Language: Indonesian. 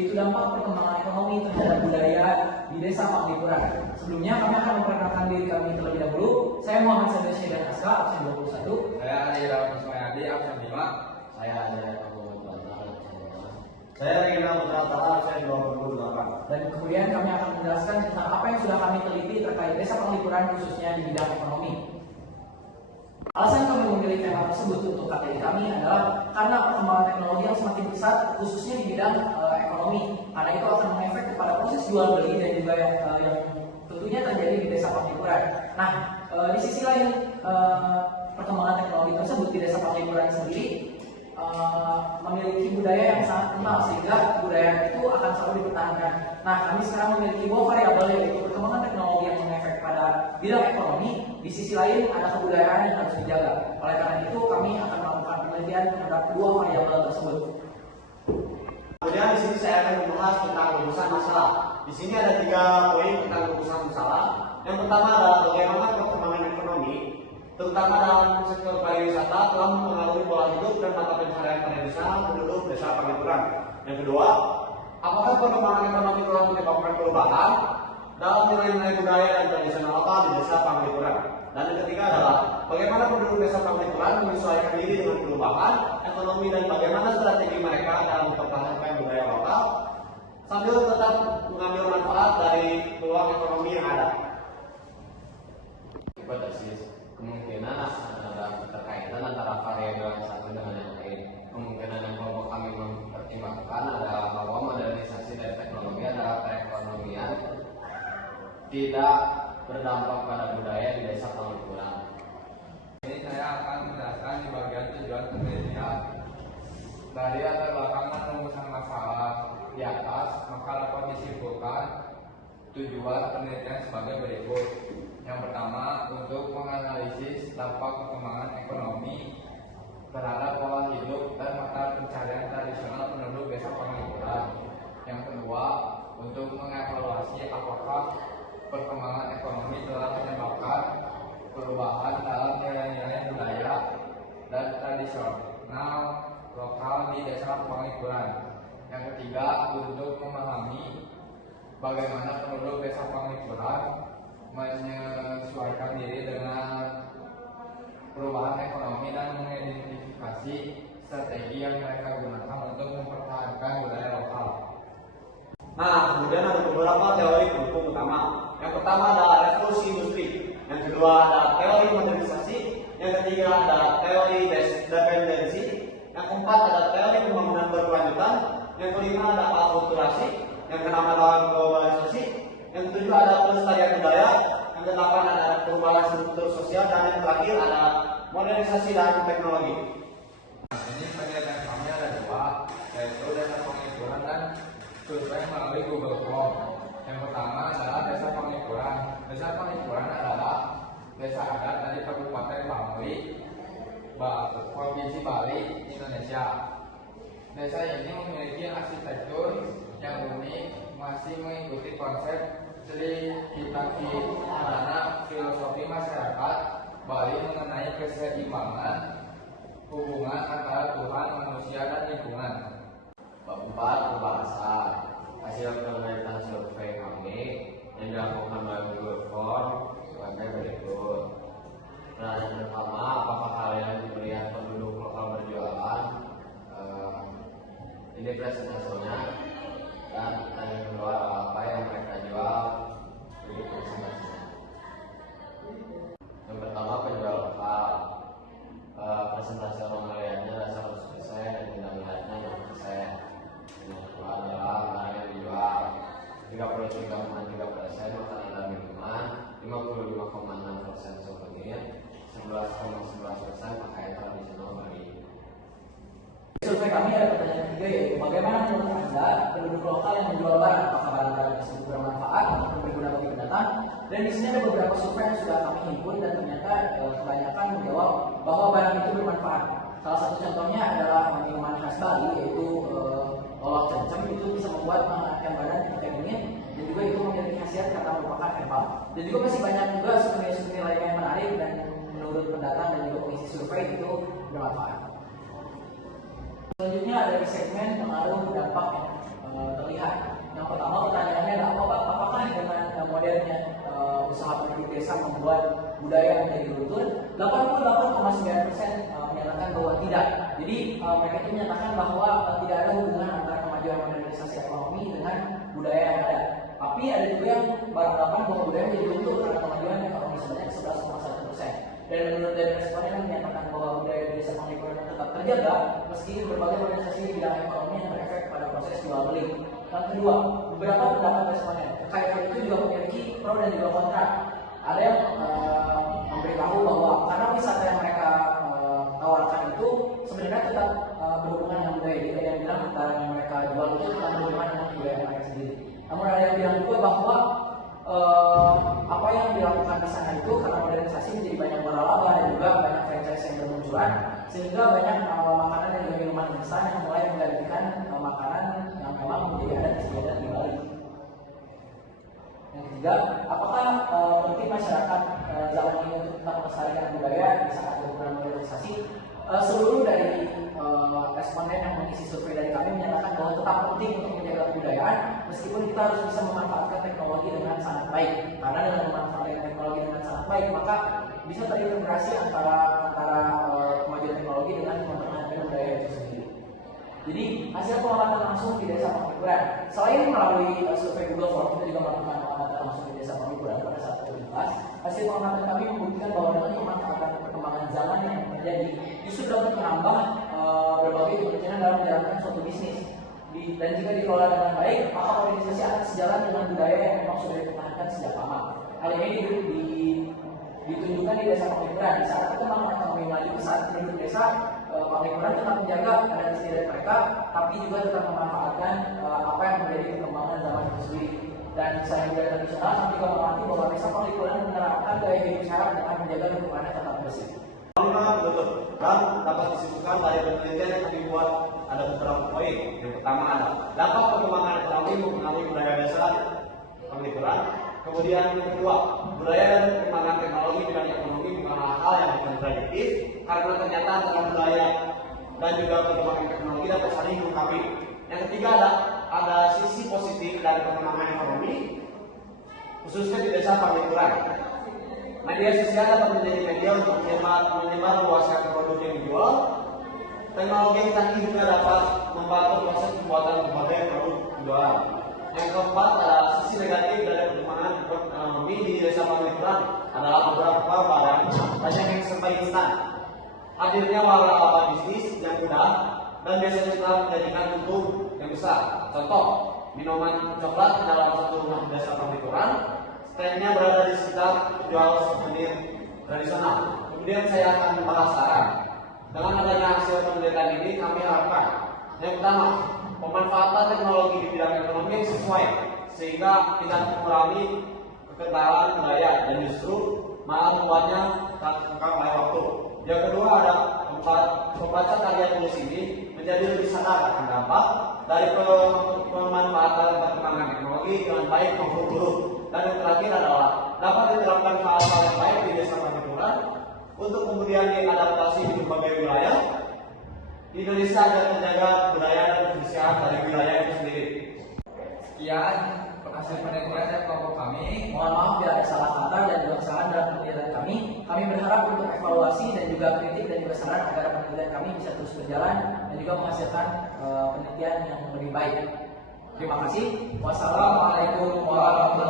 yaitu dampak perkembangan ekonomi terhadap budaya di Desa Panglipuran. Sebelumnya kami akan memperkenalkan diri kami terlebih dahulu. Saya Muhammad Sadar Syedhan Aska, absen 21. Saya Adi Rahmat Ismayadi, absen 5. Saya Ajay Abdul Batal, Saya Regina Putra Tara, absen 28. Dan kemudian kami akan menjelaskan tentang apa yang sudah kami teliti terkait Desa Panglipuran khususnya di bidang ekonomi. Alasan kami memilih tema tersebut untuk KTI kami adalah karena perkembangan teknologi yang semakin pesat khususnya di bidang ekonomi. Karena itu akan mengefek kepada proses jual beli dan juga yang tentunya terjadi di Desa Panglipuran. Nah, di sisi lain perkembangan teknologi tersebut di Desa Panglipuran sendiri memiliki budaya yang sangat kental sehingga budaya itu akan selalu dipertahankan. Nah, kami sekarang memiliki dua variabel yaitu perkembangan teknologi yang mengefek pada bidang ekonomi, di sisi lain ada kebudayaan yang harus dijaga. Oleh karena itu, kami akan melakukan penelitian terhadap dua variabel tersebut. Kemudian di sini saya akan membahas tentang rumusan masalah. Di sini ada 3 poin tentang rumusan masalah. Yang pertama adalah bagaimana perkembangan ekonomi, terutama dalam sektor pariwisata, telah mempengaruhi pola hidup dan mata pencaharian tradisional penduduk Desa Panglipuran. Yang kedua, apakah perkembangan ekonomi telah menyebabkan perubahan dalam nilai-nilai budaya dan tradisional lokal di Desa Panglipuran. Dan yang ketiga adalah bagaimana penduduk Desa Panglipuran menyesuaikan diri dengan perubahan ekonomi dan bagaimana strategi mereka dalam mempertahankan budaya lokal sambil tetap mengambil manfaat dari peluang ekonomi yang ada. hipotesis. Kemungkinan ada keterkaitan antara variabel yang satu dengan yang lain. Kemungkinan yang kelompok kami mempertimbangkan adalah bahwa modernisasi dari teknologi adalah perekonomian tidak berdampak pada budaya di Desa Panglipuran. Ini saya akan menjelaskan di bagian tujuan penelitian. Dari latar belakangan rumusan masalah di atas, maka dapat disimpulkan tujuan penelitian sebagai berikut. Yang pertama, untuk menganalisis dampak perkembangan ekonomi terhadap pola hidup dan mata pencaharian tradisional penduduk Desa Panglipuran. Yang kedua, untuk mengevaluasi apakah perkembangan ekonomi telah menyebabkan perubahan dalam nilai-nilai budaya dan tradisional lokal di Desa Panglipuran. Yang ketiga, untuk memahami bagaimana penduduk Desa Panglipuran menyesuaikan diri dengan perubahan ekonomi dan mengidentifikasi strategi yang mereka gunakan untuk mempertahankan budaya lokal. Nah, kemudian ada beberapa teori pendukung utama. Yang pertama adalah revolusi industri, yang kedua ada teori modernisasi, yang ketiga ada teori dependensi, yang keempat ada teori pembangunan berkelanjutan, yang kelima ada akulturasi, yang keenam adalah globalisasi, yang ketujuh ada pelestarian budaya, yang kedelapan ada perubahan struktur sosial, dan yang terakhir ada modernisasi dan teknologi. Ini penelitian kami ada dua, yaitu Desa Panglipuran dan survei melalui Google Form. Yang pertama adalah Desa Panglipuran. Desa Panglipuran adalah desa adat dari Kabupaten Bangli, Provinsi Bali, Indonesia. Desa ini memiliki arsitektur yang unik, masih mengikuti konsep Trihitati filosofi masyarakat Bali mengenai keseimbangan hubungan antara Tuhan, manusia, dan lingkungan. Bab 4, berbahasa. Hasil penelitian survei kami yang dilakukan melalui Google Form sebagai berikut. Pertanyaan pertama, apakah kalian melihat penduduk lokal berjualan? Ini presentasinya. Dan pertanyaan kedua, apa yang mereka jual? Ini presentasinya. Yang pertama, penjual lokal. Presentasi orang melihatnya adalah 100% dan tidak melihatnya 0%. Yang kedua adalah barang yang dijual 33,3% makanan dan minuman, 55,6% souvenir, 11,11% pakaian tradisional Bali. Survei kami ada pertanyaan ketiga yaitu bagaimana menurut Anda penduduk lokal yang menjual barang, apakah barang-barang tersebut bermanfaat atau berguna bagi pendatang? Dan di sini ada beberapa survei yang sudah kami himpun dan ternyata kebanyakan menjawab bahwa barang itu bermanfaat. Salah satu contohnya adalah minuman khas Bali yaitu lolok cencem, itu bisa membuat menghangatkan badan ketika dingin dan juga itu memiliki khasiat karena merupakan herbal. Dan juga masih banyak juga souvenir-souvenir lainnya yang menarik dan menurut pendatang dan juga pengisi survei itu bermanfaat. Selanjutnya ada di segmen pengaruh dampak yang terlihat membuat budaya menjadi luntur, 88,9% menyatakan bahwa tidak. Jadi mereka itu menyatakan bahwa tidak ada hubungan antara kemajuan modernisasi ekonomi dengan budaya yang ada. Tapi ada juga yang beranggapan bahwa budaya menjadi luntur karena kemajuan ekonomi sebanyak 11,1%. Dan menurut dari responden yang menyatakan bahwa budaya di desa penglipuran tetap terjaga meski berbagai organisasi di bidang ekonomi yang berefek pada proses jual beli. Yang kedua, beberapa pendapat responden terkait hal itu juga memiliki pro dan juga kontra. Ada yang memberitahu bahwa karena wisata yang mereka tawarkan itu sebenarnya tetap berhubungan dengan budaya. Jadi ada yang bilang antara yang mereka jual itu tetap berhubungan dengan budaya mereka sendiri. Namun ada yang bilang juga bahwa apa yang dilakukan di sana itu karena modernisasi menjadi banyak waralaba dan juga banyak franchise yang bermunculan sehingga banyak makanan dan juga minuman instan yang mulai menggantikan makanan yang memang menjadi adat istiadat di Bali. Yang ketiga, apakah penting masyarakat zaman ini untuk tetap melestarikan budaya di saat berkurang modernisasi? Seluruh dari responden yang mengisi survei dari kami menyatakan bahwa tetap penting untuk menjaga kebudayaan meskipun kita harus bisa memanfaatkan teknologi dengan sangat baik. Karena dengan memanfaatkan teknologi dengan sangat baik maka bisa terintegrasi antara kemajuan teknologi dengan mempertahankan budaya itu sendiri. Jadi hasil pengamatan langsung di desa Penglipuran, selain melalui survei Google Form, kita juga melakukan pengamatan langsung di desa Penglipuran pada saat 2015. Hasil pengamatan kami membuktikan bahwa dengan pemanfaatan perkembangan zaman yang terjadi justru dapat menambah berbagai kemungkinan dalam menjalankan suatu bisnis. Dan jika dikelola dengan baik, maka organisasi akan sejalan dengan budaya yang memang sudah dipertahankan sejak lama. Hal ini ditunjukkan di desa Penglipuran. Di saat perkembangan ekonomi maju pesat, penduduk desa Penglipuran tetap menjaga adat istiadat mereka, tapi juga tetap memanfaatkan apa yang menjadi perkembangan zaman itu sendiri. Dan selain budaya tradisional, kami juga mengerti bahwa desa Penglipuran menerapkan gaya hidup sehat dengan menjaga lingkungannya tetap bersih. Betul. Dan dapat disebutkan dari penelitian yang kami buat ada beberapa poin. Yang pertama ada dapat perkembangan ekonomi mempengaruhi budaya desa Penglipuran. Kemudian yang kedua, budaya dan perkembangan teknologi bidang ekonomi bukan hal-hal yang kontradiktif karena ternyata antara budaya dan juga perkembangan teknologi dapat saling melengkapi. Yang ketiga ada sisi positif dari perkembangan ekonomi khususnya di desa Penglipuran. Media sosial dapat menjadi media untuk menyebar luaskan produk yang dijual. Teknologi yang canggih juga dapat membantu proses pembuatan berbagai produk jualan. Yang keempat ada sisi negatif dari perkembangan ekonomi di desa Penglipuran adalah beberapa barang yang serba instan. Hadirnya waralaba bisnis yang mudah dan biasanya telah menjadikan untung yang besar. Contoh, minuman coklat dalam satu rumah desa Penglipuran, standnya berada di sekitar jual souvenir tradisional. Kemudian saya akan membahas saran. Dengan adanya hasil penelitian ini kami harapkan yang pertama, pemanfaatan teknologi di bidang ekonomi yang sesuai sehingga tidak mengurangi kekentalan budaya dan justru malah membuatnya tak terkekang oleh waktu. Yang kedua ada pembaca karya tulis ini menjadi lebih sadar akan dampak dari pemanfaatan perkembangan teknologi dengan baik maupun buruk. Dan yang terakhir adalah dapat diterapkan hal-hal yang baik di desa Penglipuran untuk kemudian diadaptasi di berbagai wilayah di Indonesia agar menjaga budaya dan kebersihan dari wilayah itu sendiri. Sekian hasil penelitian dari kelompok kami. Mohon maaf bila ada salah kata dan juga kesalahan dalam penelitian kami. Kami berharap untuk evaluasi dan juga kritik dan juga saran agar penelitian kami bisa terus berjalan dan juga menghasilkan penelitian yang lebih baik. Terima kasih. Wassalamualaikum warahmatullahi wabarakatuh.